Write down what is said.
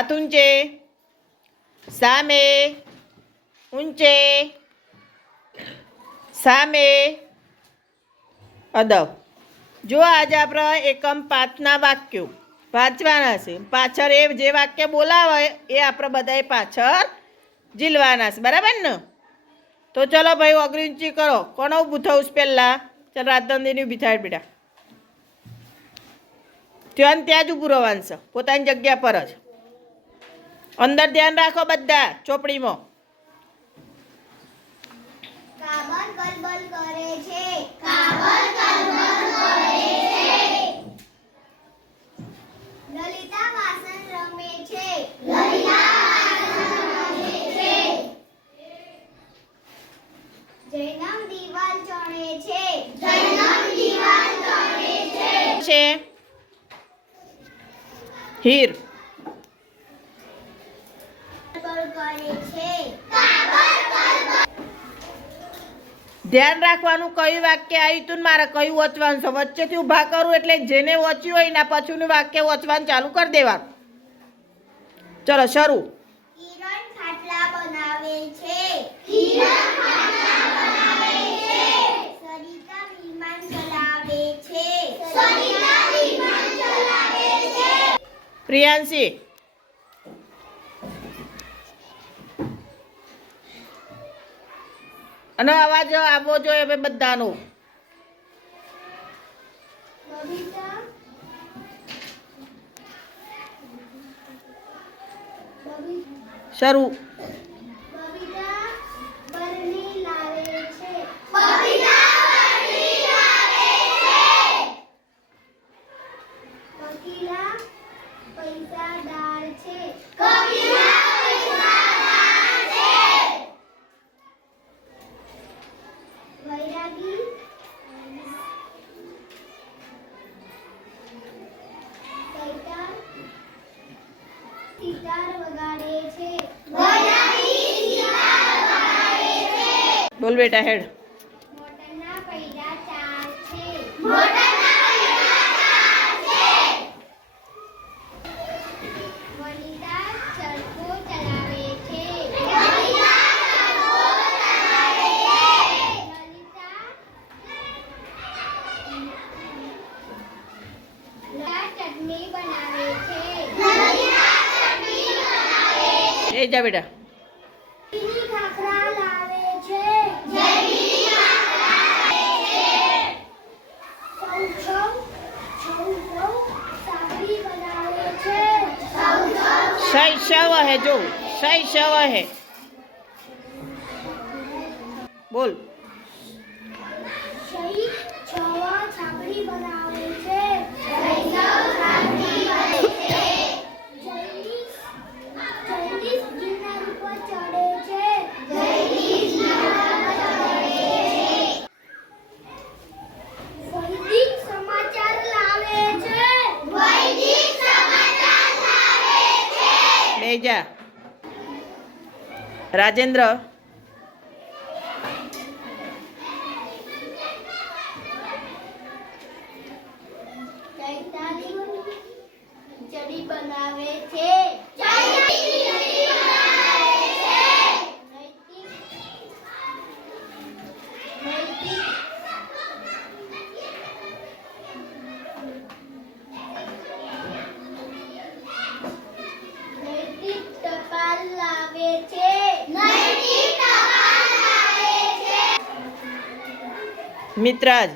हाथ ऊंचे, सामे, ऊंचे, सामे, अदब। जो आज આપણે એકમ 5ના વાક્યો વાંચવાના છે, પાછળ એ જે વાક્ય બોલાવે એ આપણે બધાએ પાછળ ઝીલવાના છે, બરાબર ને? તો ચલો ભાઈ અઘરી ઊંચી કરો. કોણ ઊભું થવું છે પહેલાં? ચાલ રાજનંદીની ઊભી થાય બેટા. ત્યાં ત્યાં જ ઊભું રહેવાનું છે, પોતાની જગ્યા પર જ. અંદર ધ્યાન રાખો બધા ચોપડીમાં. કાબર કલબલ કરે છે, કાબર કલબલ કરે છે. લલિતા વાસણ રમે છે, લલિતા વાસણ રમે છે. જૈનમ દીવાલ ચણે છે, જૈનમ દીવાલ ચણે છે. હીર કરે છે. ધ્યાન રાખવાનું કયું વાક્ય આવ્યું તું મારે કયું વાંચવાનું છે. વચ્ચેથી ઊભા કરું એટલે જેને વાંચ્યું હોય એના પછીનું વાક્ય વાંચવાનું ચાલુ કરી દેવાનું. ચલો શરૂ. કિરણ ખાટલા બનાવે છે, કિરણ ખાટલા બનાવે છે. સરિતા વિમાન ચલાવે છે, સરિતા વિમાન ચલાવે છે. પ્રિયાંશી અને અવાજ આવવો જોઈએ હવે બધાનો. શરૂ. બબીતા બરણી લાવે છે, બબીતા બરણી લાવે છે. કકિલા પૈસાદાર છે, કકિલા પૈસાદાર છે. વૈરાગી સિતાર વગાડે છે, વૈરાગી સિતાર વગાડે છે. બોલ બેટા હેડ. મોટરના પૈડા ચાર છે, મોટરના પૈડા ચાર છે. વનિતા ચરખો ચલાવે છે, વનિતા ચરખો ચલાવે છે. લલિતા ચટણી બનાવે છે, લલિતા ચટણી બનાવે છે. એ જા બેટા. જયની ખાખરા લાવે છે, જયની ખાખરા લાવે છે. સૌ સાબરી બનાવે છે, શૈશવ હે જો શૈશવ હે. બોલ. શહીદ છવા છાબડી બનાવે છે, છાબડી બનાવે છે. જૈનિશ ગિરનાર ઉપર ચડે છે, જૈનિશ ગિરનાર પર ચડે છે. વૈદિક સમાચાર લાવે છે, વૈદિક સમાચાર લાવે છે. બે જા. રાજેન્દ્ર ખીચડી બનાવે છે, ખીચડી બનાવે છે. નૈતિક ટપાલ લાવે છે, નૈતિક ટપાલ લાવે છે. મિત્રાજ